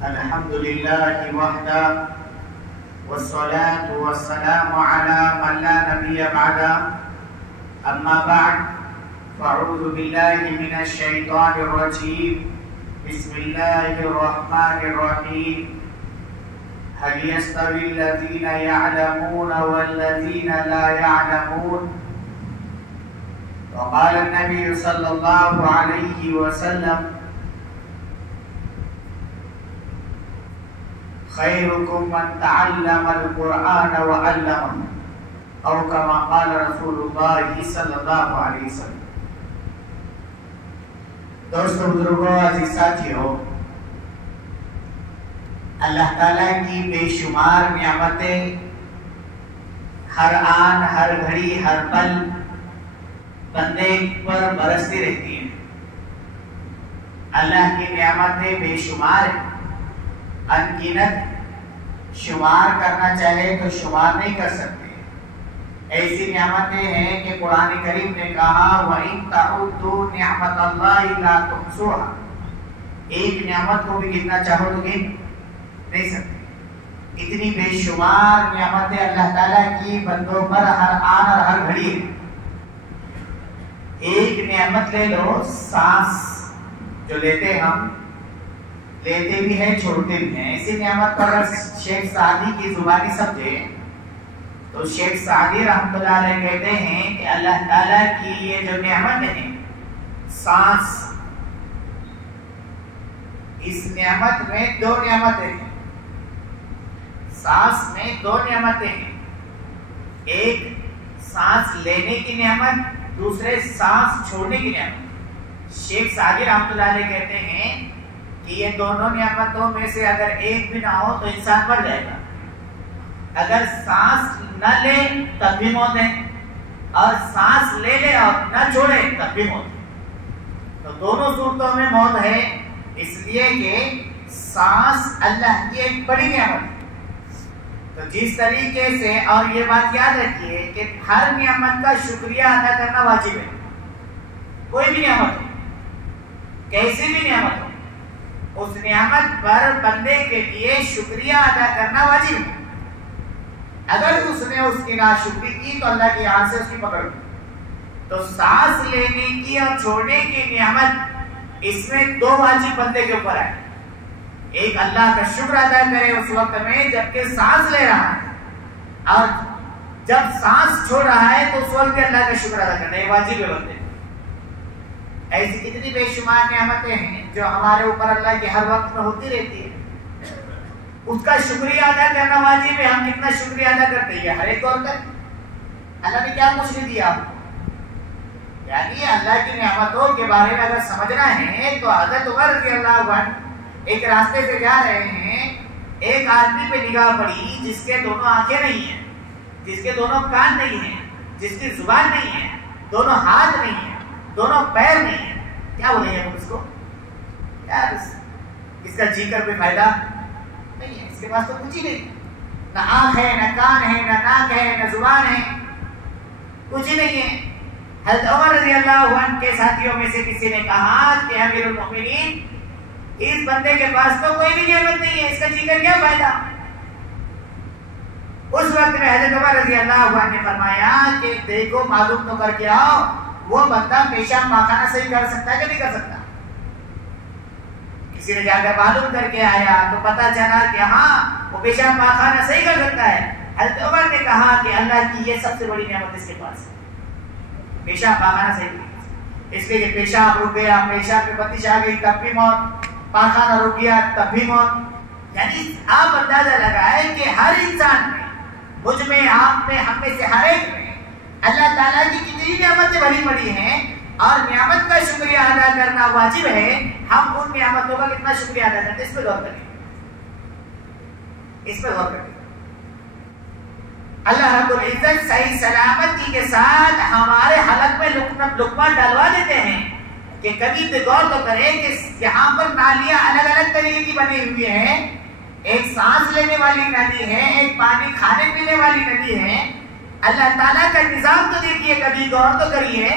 الحمد لله وحده والصلاة والسلام على من لا نبي بعده أما بعد فأعوذ بالله من الشيطان الرجيم بسم الله الرحمن الرحيم هل يستوي الذين يعلمون والذين لا يعلمون وقال النبي صلى الله عليه وسلم خيركم من تعلم القرآن وعلمه او كما قال رسول الله صلی اللہ علیہ وسلم۔ دوستو، بزرگوں، عزیز ساتھیوں، اللہ تعالیٰ کی بے شمار نعمتیں ہر آن، ہر گھڑی، ہر پل بندے پر برستی رہتی ہیں۔ اللہ کی نعمتیں بے شمار ہیں، انگنت، شمار کرنا چاہے تو شمار نہیں کر سکتے۔ ایسی نعمتیں ہیں کہ قرآن کریم نے کہا وَإِن تَعُدُّوا نِعْمَتَ اللَّهِ لَا تُحْصُوهَا، ایک نعمت کو بھی گننا چاہو تو گن نہیں سکتے۔ اتنی بے شمار نعمتیں اللہ تعالیٰ کی بندوں پر ہر آن اور ہر گھڑی ہے۔ ایک نعمت لے لو، سانس جو لیتے ہم، لیتے بھی ہیں چھوڑتے بھی ہیں۔ اسی نعمت پر شیخ سعدی کی زبانی سمجھے تو شیخ سعدی رحمۃ اللہ علیہ کہتے ہیں کہ اللہ تعالیٰ کی یہ جو نعمت ہے سانس، اس نعمت میں دو نعمتیں ہیں۔ سانس میں دو نعمتیں ہیں، ایک سانس لینے کی نعمت، دوسرے سانس چھوڑنے کی نعمت۔ شیخ سعدی رحمۃ اللہ علیہ کہتے ہیں کہ یہ دونوں نعمتوں میں سے اگر ایک بھی نہ ہو تو انسان مر جائے گا۔ اگر سانس نہ لے تب بھی موت ہے، اور سانس لے لے اور نہ چھوڑے تب بھی موت ہے۔ تو دونوں صورتوں میں موت ہے، اس لیے کہ سانس اللہ کی ایک بڑی نعمت ہے۔ تو جس طریقے سے، اور یہ بات یاد رکھیے کہ ہر نعمت کا شکریہ ادا کرنا واجب ہے۔ کوئی بھی نعمت ہو، کیسی بھی نعمت ہو، اس نعمت پر بندے کے لیے شکریہ ادا کرنا واجب ہے۔ اگر اس نے اس کی ناشکری کی تو اللہ کی آن سے اس کی پکڑ ہوگی۔ تو سانس لینے کی اور چھوڑنے کی نعمت، اس میں دو واجب بندے کے اوپر ہے۔ ایک اللہ کا شکر ادا کرے اس وقت میں جبکہ سانس لے رہا ہے، اور جب سانس چھوڑ رہا ہے تو اس وقت اللہ کا شکر ادا کرنا، یہ واجب ہے بندے۔ ایسی کتنی بے شمار نعمتیں ہیں جو ہمارے اوپر اللہ کی ہر وقت میں ہوتی رہتی ہے، اس کا شکریہ ادا کرنا واجب ہے۔ ہم کتنا شکریہ ادا کرتے ہیں ہر ایک طور پر۔ اللہ نے کیا کچھ نہیں دیا آپ کو، یعنی اللہ کی نعمتوں کے بارے میں اگر سمجھنا ہے تو حضرت عمر رضی اللہ عنہ ایک راستے سے جا رہے ہیں، ایک آدمی پہ نگاہ پڑی جس کے دونوں آنکھیں نہیں ہیں، جس کے دونوں کان نہیں ہیں، جس کی زبان نہیں ہے، دونوں ہاتھ نہیں ہیں، دونوں پیر نہیں ہیں۔ کیا بولیں گے ہم اس کو؟ یار اس کا جی کر کوئی فائدہ نہیں ہے، اس کے پاس تو کچھ ہی نہیں، نہ آنکھ ہے، نہ کان ہے، نہ ناک ہے، نہ زبان ہے، کچھ ہی نہیں ہے۔ حضرت عمر رضی اللہ عنہ کے ساتھیوں میں سے کسی نے کہا کہ امیر المؤمنین، اس بندے کے پاس تو کوئی بھی نعمت نہیں ہے، اس کا جی کر کیا فائدہ؟ اس وقت میں حضرت عمر رضی اللہ عنہ نے فرمایا کہ دیکھو، معلوم تو کر کے آؤ وہ بندہ پیشاب پاخانہ صحیح کر سکتا ہے کہ نہیں کر سکتا؟ کسی نے جا کر معلوم کر کے آیا تو پتا چلا کہ ہاں وہ پیشاب پاخانہ صحیح کر سکتا ہے۔ حضرت عمر نے کہا کہ اللہ کی یہ سب سے بڑی نعمت اس کے پاس ہے، پیشاب پاخانہ صحیح کر، اس لیے کہ پیشاب رک گیا، پیشاب پہ بندش آ گئی تب بھی موت، پاخانہ رک گیا تب بھی موت۔ یعنی آپ اندازہ لگائیں کہ ہر انسان میں، مجھ میں، آپ میں، ہم میں سے ہر ایک میں اللہ تعالیٰ کی کتنی نعمتیں بھری پڑی ہیں، اور نعمت کا شکریہ ادا کرنا واجب ہے۔ ہم ان نعمتوں کا کتنا شکریہ ادا کرتے ہیں، اس پہ غور کریں، اس پہ غور کریں۔ اللہ رب العزت صحیح سلامتی کے ساتھ ہمارے حلق میں لقمہ ڈالوا دیتے ہیں کہ کبھی بھی غور تو کریں کہ یہاں پر نالیاں الگ الگ طریقے کی بنی ہوئی ہیں، ایک سانس لینے والی ندی ہے، ایک پانی کھانے پینے والی ندی ہے۔ اللہ تعالیٰ کا نظام تو دیکھیے، کبھی غور تو کریے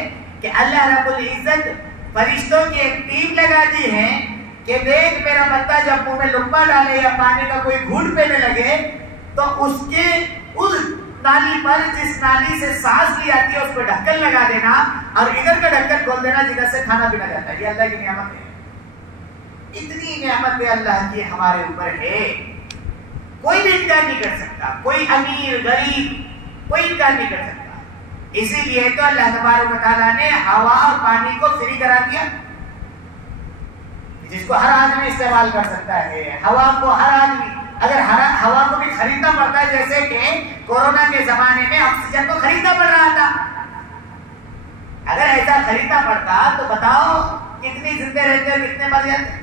کہ اللہ رب العزت فرشتوں کی ایک ٹیم لگا دی ہے کہ دیکھ میرا بندہ جب منہ میں لقمہ ڈالے یا پانی کا کوئی گھونٹ پینے لگے تو اس کے اس نالی پر جس نالی سے سانس لی جاتی ہے اس پہ ڈھکن لگا دینا اور ادھر کا ڈھکن کھول دینا جدھر سے کھانا پینا جاتا ہے. یہ اللہ کی نعمت ہے. اتنی نعمت اللہ کی ہمارے اوپر ہے, کوئی بھی انکار نہیں کر سکتا, کوئی امیر غریب کوئی انکار نہیں کر سکتا. اسی لیے تو اللہ تبارک و تعالیٰ نے ہوا اور پانی کو فری کرا دیا, جس کو ہر آدمی استعمال کر سکتا ہے. ہوا کو ہر آدمی, اگر ہوا کو بھی خریدنا پڑتا ہے, جیسے کہ کورونا کے زمانے میں آکسیجن کو خریدنا پڑ رہا تھا, اگر ایسا خریدنا پڑتا تو بتاؤ کتنی زندے رہتے اور کتنے مر جاتے.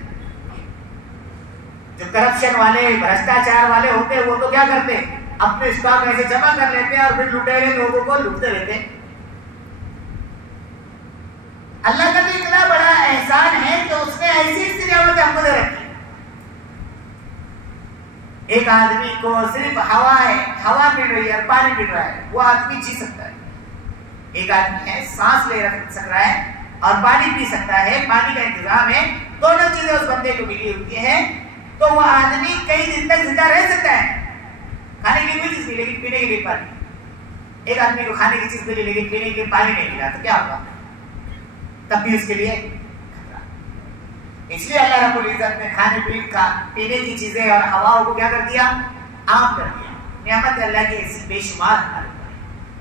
جو کرپشن والے بھرشٹاچار والے ہوتے وہ تو کیا کرتے, اپنے اسٹاک ایسے جمع کر لیتے اور پھر لٹیرے لوگوں کو لوٹتے رہتے. اللہ کا تو اتنا بڑا احسان ہے کہ اس نے ایسی نعمتیں ہم کو دے رکھی. ایک آدمی کو صرف ہوا مل رہی ہے اور پانی مل رہا ہے, وہ آدمی جی سکتا ہے. ایک آدمی ہے سانس لے سک رہا ہے اور پانی پی سکتا ہے, پانی کا انتظام ہے, دونوں چیزیں اس بندے کو ملی ہوئی ہیں, تو وہ آدمی کئی دن تک زندہ رہ سکتا ہے. کھانے کی کوئی چیز نہیں لیکن پینے کے لیے پانی. ایک آدمی کو کھانے کی چیز ملی لیکن پینے کے لیے پانی نہیں ملا تو کیا ہوگا, تب بھی اس کے لیے خطرہ. اس لیے اللہ رب العزت نے کھانے پینے کی چیزیں اور ہواؤں کو کیا کر دیا, عام کر دیا. نعمت اللہ کی ایسی بے شمار ہے,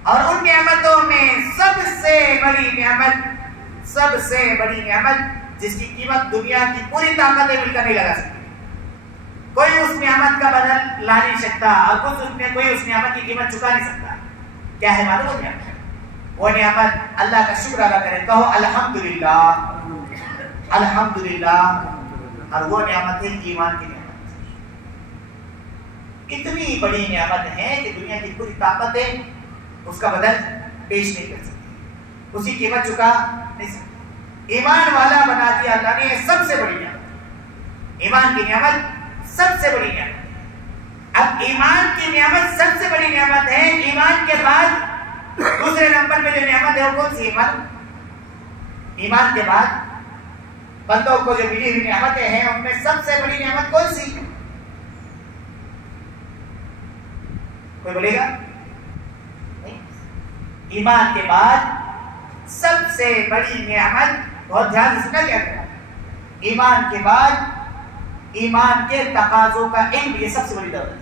اور ان نعمتوں میں سب سے بڑی نعمت جس کی قیمت دنیا کی پوری طاقتیں مل کر نہیں لگا سکتی. کوئی اس نعمت کا بدل لا نہیں سکتا اور کوئی اس نعمت کی قیمت چکا نہیں سکتا. کیا ہے معلوم ہو نعمت؟ وہ نعمت اللہ کا شکر ادا کرے, کہو الحمدللہ الحمدللہ. اور وہ نعمت ہے ایمان کی نعمت. اتنی بڑی نعمت ہے کہ دنیا کی پوری طاقتیں اس کا بدل پیش نہیں کر سکتی, اس کی قیمت چکا نہیں سکتی. ایمان والا بنا دیا اللہ نے, یہ سب سے بڑی نعمت. ایمان کی نعمت سب سے بڑی نعمت. اب ایمان کی نعمت سب سے بڑی نعمت ہے. ایمان کے بعد دوسرے نمبر پہ جو نعمت ہے وہ کون سی ہے؟ ایمان کے بعد بندوں کو جو ملی ہوئی نعمتیں ہیں ان میں سب سے بڑی نعمت کون سی؟ کوئی بولے گا؟ ایمان کے بعد سب سے بڑی نعمت, بہت دھیان سے سنا کیا کرا, ایمان کے بعد ایمان کے تقاضوں کا علم, یہ سب سے بڑی دولت ہے.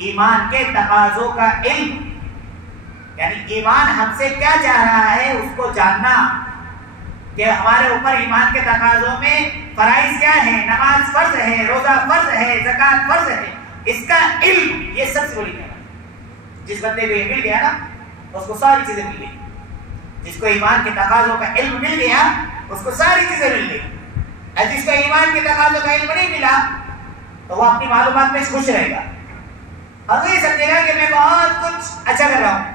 ایمان کے تقاضوں کا علم یعنی ایمان ہم سے کیا چاہ رہا ہے اس کو جاننا, کہ ہمارے اوپر ایمان کے تقاضوں میں فرائض کیا ہے, نماز فرض ہے, روزہ فرض ہے, زکات فرض ہے, اس کا علم, یہ سب سے بڑی نعمت. جس بندے کو یہ مل گیا نا اس کو ساری چیزیں مل گئی. جس کو ایمان کے تقاضوں کا علم مل گیا اس کو ساری چیزیں مل گئی. اور جس کو ایمان کے تقاضوں کا علم نہیں ملا تو وہ اپنی معلومات میں خوش رہے گا اور وہ یہ سمجھے گا کہ میں بہت کچھ اچھا کر رہا ہوں.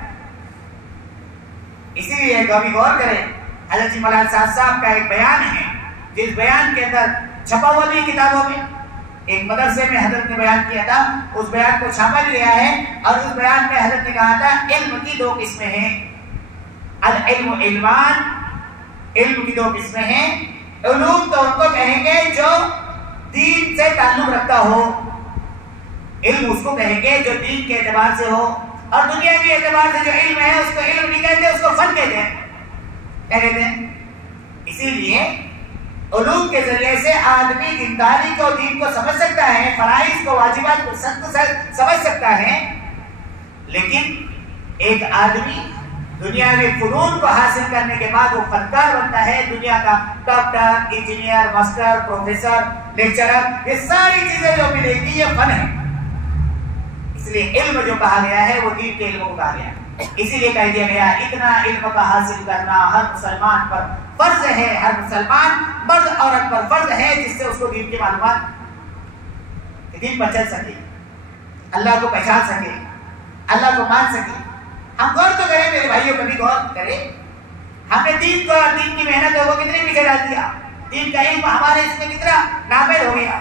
اسی لیے کبھی غور کریں, حضرت مولانا صاحب کا ایک بیان ہے جس بیان کے اندر چھپا ہوا بھی کتابوں میں, ایک مدرسے میں حضرت نے بیان کیا تھا, اس بیان کو چھاپا بھی گیا ہے, اور اس بیان میں حضرت نے کہا تھا علم کی دو قسمیں ہیں. العلم علمان, علم کی دو قسمیں ہیں. علوم تو ان کو کہیں گے جو دین سے تعلق رکھتا ہو, علم اس کو کہیں گے جو دین کے اعتبار سے ہو, اور دنیا کے اعتبار سے جو علم ہے اس کو علم نہیں کہتے, اس کو فن کہتے ہیں. کیا کہتے ہیں؟ اسی لیے علوم کے ذریعے سے آدمی دینداری کو, دین کو سمجھ سکتا ہے, فرائض کو, واجبات کو سمجھ سکتا ہے. لیکن ایک آدمی دنیا میں فنون کو حاصل کرنے کے بعد وہ فنکار بنتا ہے, دنیا کا doctor, engineer, master, professor, lecturer, یہ ساری چیزیں جو ملے گی یہ فن ہے. اس لیے علم جو کہا گیا ہے وہ دین کے علم کو کہا گیا. اسی لیے کہہ دیا گیا اتنا علم کا حاصل کرنا ہر مسلمان پر فرض ہے, ہر مسلمان مرد عورت پر فرض ہے, جس سے اس کو دین کی معلومات, دین پر چل سکے, اللہ کو پہچان سکے, اللہ کو مان سکے. ہم غور تو کریں میرے بھائیوں, کبھی غور کریں, ہم نے دین کو, دین کی محنت کو کتنے پیچھے ڈال دیا. دین کا علم ہمارے اس میں کتنا ناپید ہو گیا.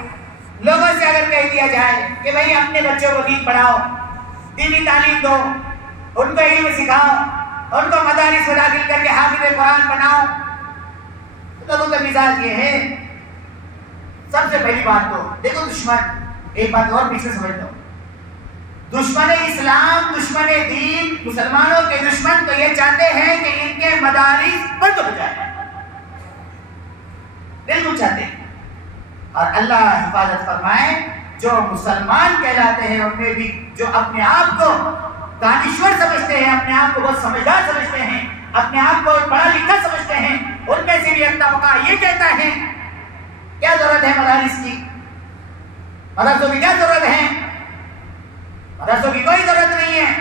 لوگوں سے اگر کہہ دیا جائے کہ بھائی اپنے بچوں کو دین پڑھاؤ, دینی تعلیم دو, ان کو علم سکھاؤ, ان کو مدارس میں داخل کر کے حافظ قرآن بناؤ, تو لوگوں کا مزاج یہ ہے سب سے پہلی بات تو دیکھو دشمن، ایک بات اور پیچھے سمجھ لو، دشمن اسلام، دشمن دین، مسلمانوں کے دشمن تو یہ چاہتے ہیں کہ ان کے مدارس بند ہو جائے، بالکل چاہتے ہیں۔ اور اللہ حفاظت فرمائے، جو مسلمان کہلاتے ہیں ان میں بھی جو اپنے آپ کو دانشور سمجھتے ہیں، اپنے آپ کو بہت سمجھدار سمجھتے ہیں، اپنے آپ کو پڑھا لکھا سمجھتے ہیں، ان میں سے بھی ایک طبقہ یہ کہتا ہے کیا ضرورت ہے مدارس کی، مدرسوں کی کیا ضرورت ہے، مدرسوں کی کوئی ضرورت نہیں ہے،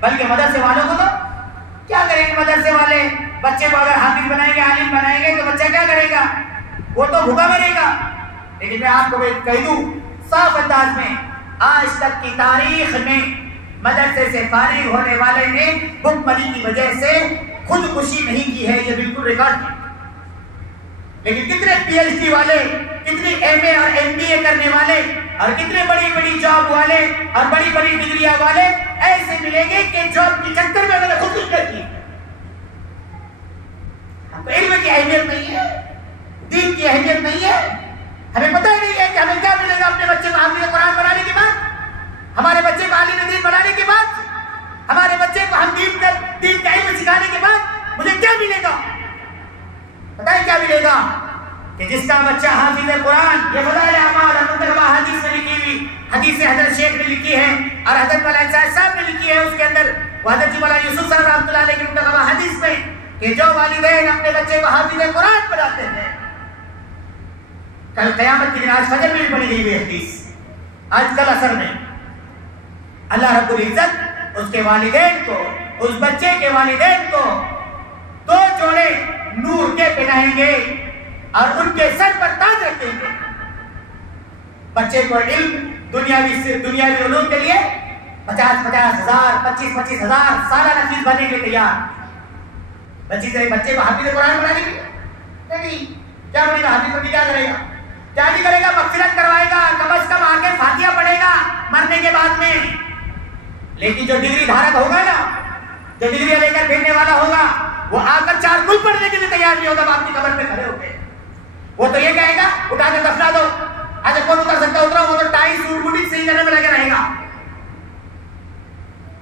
بلکہ مدرسے والوں کو تو کیا کریں گے، مدرسے والے بچے کو اگر حافظ بنائیں گے، عالم بنائیں گے تو بچہ کیا کرے گا، وہ تو بھوکا مرے گا۔ لیکن میں آپ کو کہہ دوں صاف انداز میں، آج تک کی تاریخ میں مدرسے سے فارغ ہونے والے نے بھوک مری کی وجہ سے خودکشی نہیں کی ہے، یہ بالکل ریکارڈ ہے۔ لیکن کتنے پی ایچ ڈی والے، کتنے ایم اے اور ایم بی اے کرنے والے اور کتنے بڑی بڑی جاب والے اور بڑی بڑی ڈگریاں والے ایسے ملیں گے کہ جاب کے چکر میں انہوں نے خودکشی کر دی۔ ہم کو علم کی اہمیت نہیں ہے، دین کی اہمیت نہیں ہے، ہمیں پتہ ہی نہیں ہے کہ ہمیں کیا ملے گا اپنے بچے کو حافظ قرآن بنانے کے بعد، ہمارے بچے کو عالم دین بنانے کے بعد، ہمارے بچے کو ہم دین کا علم سکھانے کے بعد مجھے کیا ملے گا؟ پتہ ہے کیا ملے گا؟ کہ جس کا بچہ حافظ قرآن، یہ فضائل اعمال منتخبہ حدیث میں لکھی ہوئی حدیث حضرت شیخ نے لکھی ہے اور حضرت مولانا صاحب نے لکھی ہے، اس کے اندر حضرت مولانا یوسف صاحب رحمۃ اللہ علیہ کی منتخبہ حدیث میں کہ جو والدین اپنے بچے کو حافظ قرآن بناتے ہیں، کل قیامت کے دن، آج فجر میں بھی پڑھی گئی ہے حدیث، آج کل عصر میں اللہ رب العزت اس کے والدین کو، اس بچے کے والدین کو 2 جوڑے نور کے پہنائیں گے اور ان کے سر پر تاج رکھیں گے۔ بچے کو علم دنیاوی علوم کے لیے 50,000 25,000 سالانہ فیس بھرنے کے لیے تیار، بچے کو حافظ قرآن بنانے کے لیے نہیں، کیا بنے گا حافظ بن کے، کیا کرے گا، کیا نہیں کرے گا، مغفرت کروائے گا، کم از کم آ کے فاتحہ پڑھے گا مرنے کے بعد میں۔ لیکن جو ڈگری دھارک ہوگا نا، جو ڈگری لے کر پھرنے والا ہوگا، وہ آ کر 4 کل پڑھنے کے لیے تیار نہیں ہوگا، آپ کی قبر پہ کھڑے ہو گئے، وہ تو یہ کہے گا اٹھا کے دفنا دو، اچھا کون اتر سکتا اترا، وہ تو ٹائی سوٹ بوٹی صحیح کرنے میں لگے رہے گا۔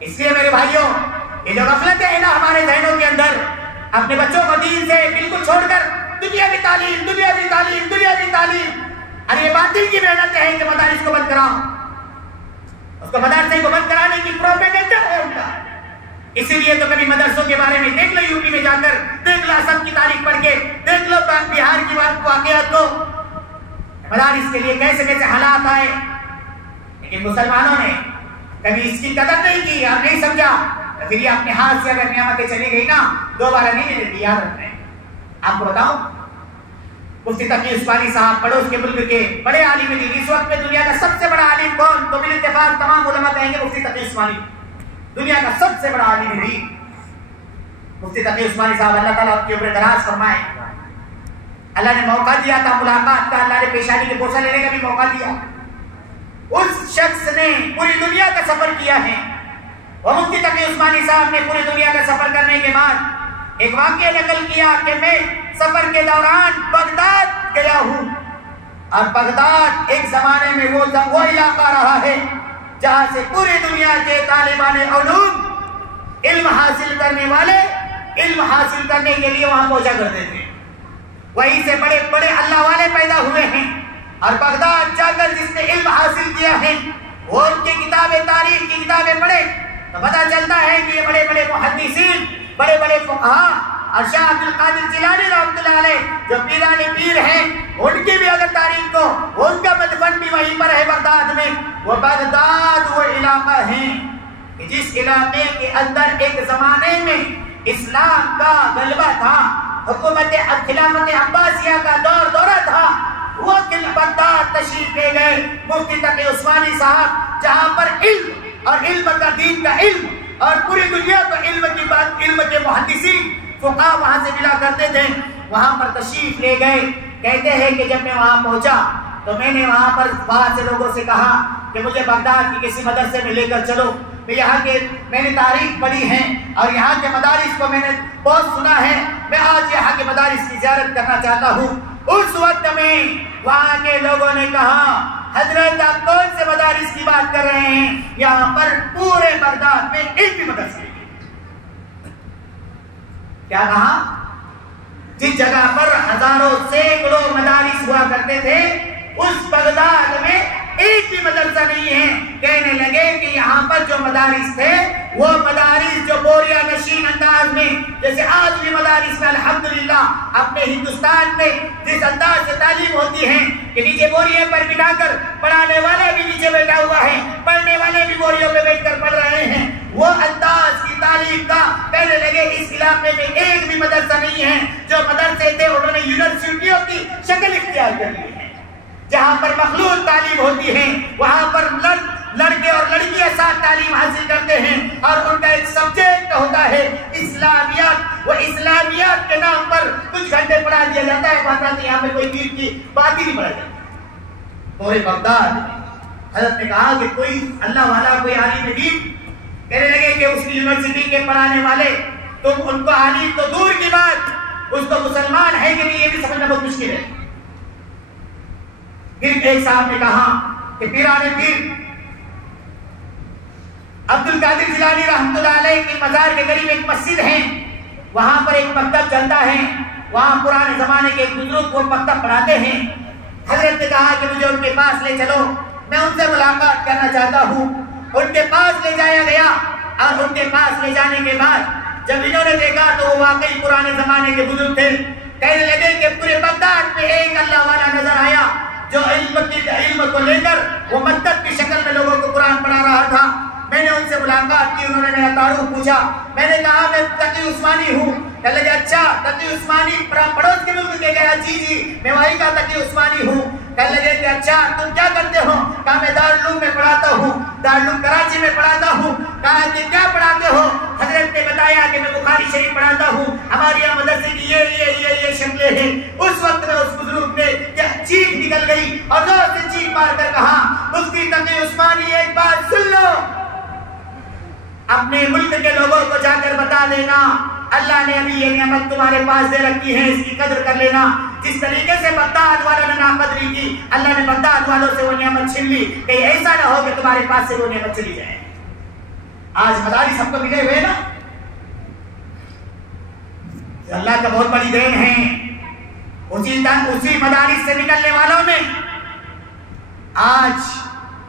اس لیے میرے بھائیوں، یہ جو غفلت ہے نا ہمارے ذہنوں کے اندر، اپنے بچوں کو دین سے بالکل چھوڑ کر دنیاوی تعلیم، دنیاوی تعلیم، دنیاوی تعلیم، اور یہ باطل کی محنت ہے کہ مدارس کو بند کراؤ، اس کو مدرسے کو بند کرانے کی پروپیگنڈا ہے ان کا۔ اسی لیے تو کبھی مدرسوں کے بارے میں دیکھ لو، یو پی میں جا کر دیکھ لو، اسم کی تاریخ پڑھ کے دیکھ لو، بہار کی بات واقعات کو، مدارس کے لیے کیسے کیسے حالات آئے، لیکن مسلمانوں نے کبھی اس کی قدر نہیں کی اور نہیں سمجھا، تو پھر یہ اپنے ہاتھ سے اگر نعمتیں چلی گئی نا، دوبارہ نہیں ملتی، یاد رکھنا ہے۔ آپ کو بتاؤں، مفتی تقی عثمانی صاحب پڑوس کے ملک کے بڑے عالم دین، اس وقت میں دنیا کا سب سے بڑا عالم کون؟ تو بال اتفاق تمام علماء کہیں گے مفتی تقی عثمانی، دنیا کا سب سے بڑا عالم دین مفتی تقی عثمانی صاحب، اللہ تعالیٰ آپ کی عمر دراز فرمائے۔ اللہ نے موقع دیا تھا ملاقات کا، اللہ نے پیشانی کے بوسہ لینے کا بھی موقع دیا۔ اس شخص نے پوری دنیا کا سفر کیا ہے، اور مفتی تقی عثمانی صاحب نے پوری دنیا کا سفر کرنے کے بعد ایک واقعہ نقل کیا کہ میں سفر کے دوران بغداد گیا ہوں، اور بغداد ایک زمانے میں وہ علاقہ رہا ہے جہاں سے پوری دنیا کے طالبان علوم، علم حاصل کرنے والے علم حاصل کرنے کے لیے وہاں پہنچا کرتے تھے، وہیں سے بڑے بڑے اللہ والے پیدا ہوئے ہیں۔ اور بغداد جا کر جس نے علم حاصل کیا ہے، وہ ان کی کتابیں، تاریخ کی کتابیں پڑھے تو پتہ چلتا ہے کہ یہ بڑے بڑے محدثین، بڑے بڑے فقہاء اور شاہ عبد القادر جیلانی رحمۃ اللہ علیہ جو پیرانے پیر ہیں، ان کی بھی اگر تاریخ کو، ان کا مدفن بھی وہیں پر ہے بغداد میں۔ وہ بغداد وہ علاقہ ہے کہ جس علاقے کے اندر ایک زمانے میں اسلام کا غلبہ تھا، حکومت خلافت عباسیہ کا دورہ تھا، وہ بغداد تشریف لے گئے مفتی تقی عثمانی صاحب، جہاں پر علم اور علم کا، دین کا علم اور پوری دنیا کو علم کی بات، علم کے محدثین فقہاء وہاں سے ملا کرتے تھے، وہاں پر تشریف لے گئے۔ کہتے ہیں کہ جب میں وہاں پہنچا تو میں نے وہاں پر باہر سے لوگوں سے کہا کہ مجھے بغداد کی کسی مدرسے میں لے کر چلو، میں نے تاریخ پڑھی ہے اور یہاں کے مدارس کو میں نے بہت سنا ہے، میں آج یہاں کے مدارس کی زیارت کرنا چاہتا ہوں۔ اس وقت میں وہاں کے لوگوں نے کہا حضرت آپ کون سے مدارس کی بات کر رہے ہیں؟ یہاں پر پورے بغداد میں ایک بھی مدرسہ نہیں۔ کیا کہا؟ جس جگہ پر ہزاروں سینکڑوں مدارس ہوا کرتے تھے اس بغداد میں ایک بھی مدرسہ نہیں ہے۔ کہنے لگے کہ یہاں پر جو مدارس تھے وہ مدارس جو بوریا نشین انداز میں، جیسے آج بھی مدارس میں الحمدللہ اپنے ہندوستان میں جس انداز سے تعلیم ہوتی ہے کہ نیچے بوریے پر بٹھا کر پڑھانے والے بھی نیچے بیٹھا ہوا ہے، پڑھنے والے بھی بوریوں پہ بیٹھ کر پڑھ رہے ہیں، وہ انداز کی تعلیم کا کہنے لگے اس علاقے میں ایک بھی مدرسہ نہیں ہے۔ جو مدرسے تھے انہوں نے یونیورسٹیوں کی شکل اختیار کر لی ہے، جہاں پر مخلوط تعلیم ہوتی ہے، وہاں پر لڑکے اور لڑکیاں ساتھ تعلیم حاصل کرتے ہیں، اور ان کا ایک سبجیکٹ ہوتا ہے اسلامیات۔ وہ اسلامیات کے نام پر کچھ گھنٹے پڑھا دیا جاتا ہے، باقی یہاں پہ کوئی دین کی بات ہی نہیں پڑھا جاتی۔ پورے بغداد حضرت نے کہا کہ کوئی اللہ والا، کوئی عالم دین، کہنے لگے کہ اس کی یونیورسٹی کے پڑھانے والے تم ان کو عالم تو دور کی بات، اس کو مسلمان ہے کہ نہیں یہ بھی سمجھنا بہت مشکل ہے۔ پھر ایک صاحب نے کہا کہ پیرانے پیر عبد القادر جیلانی رحمۃ اللہ علیہ کی مزار کے قریب ایک مسجد ہے، وہاں پر ایک مکتب چلتا ہے، وہاں پرانے زمانے کے ایک بزرگ کو مکتب پڑھاتے ہیں۔ حضرت نے کہا کہ مجھے ان کے پاس لے چلو، میں ان سے ملاقات کرنا چاہتا ہوں۔ ان کے پاس لے جایا گیا، اور ان کے پاس لے جانے کے بعد جب انہوں نے دیکھا تو وہ واقعی پرانے زمانے کے بزرگ تھے۔ کہنے لگے کہ پورے بغداد میں ایک اللہ والا نظر آیا جو علم کو لے کر وہ مکتب کی شکل میں لوگوں کو قرآن پڑھا رہا تھا۔ میں نے ان سے ملاقات کی، انہوں نے میرا تعارف پوچھا، میں نے کہا میں تقی عثمانی ہوں۔ کہنے لگے اچھا تقی عثمانی پڑوس کے ملک کے گیا؟ جی میں وہیں کا تقی عثمانی ہوں۔ کہنے لگے کہ اچھا تم کیا کرتے ہو؟ کہا میں دارالعلوم میں پڑھاتا ہوں، دارالعلوم کراچی میں پڑھاتا ہوں۔ کہا کہ کیا پڑھاتے ہو؟ حضرت نے بتایا کہ میں بخاری شریف پڑھاتا ہوں، ہمارے یہاں مدرسے کی یہ شکلیں ہیں۔ اس وقت میں اس بزرگ نے چیخ نکل گئی اور زور سے چیخ مار کر کہا مفتی تقی عثمانی ایک بات سن لو، اپنے ملک کے لوگوں کو جا کر بتا دینا اللہ نے ابھی یہ نعمت تمہارے پاس دے رکھی ہے، اس کی قدر کر لینا۔ جس طریقے سے بغداد والوں نے ناقدری کی، اللہ نے بغداد والوں سے وہ نعمت چھین لی، کہیں ایسا نہ ہو کہ تمہارے پاس سے وہ نعمت چلی جائے۔ آج مدارس سب کو ملے ہوئے نا، اللہ کا بہت بڑی دین ہے۔ اسی مدارس سے نکلنے والوں میں آج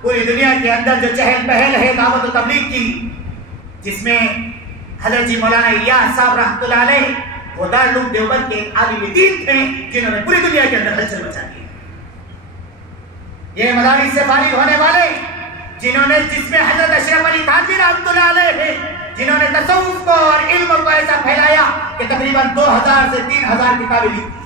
پوری دنیا کے اندر جو چہل پہل ہے دعوت و تبلیغ کی، جس میں حضرت جی مولانا الیاس صاحب رحمۃ اللہ علیہ وہ دارالعلوم دیوبند کے عالم دین تھے جنہوں نے پوری دنیا کے اندر ہلچل مچا دی۔ یہ مدارس سے فارغ ہونے والے جنہوں نے، جس میں حضرت اشرف علی تھانوی رحمۃ اللہ علیہ ہے، جنہوں نے تصوف کو اور علم کو ایسا پھیلایا کہ تقریباً 2000 سے 3000 کتابیں لکھی۔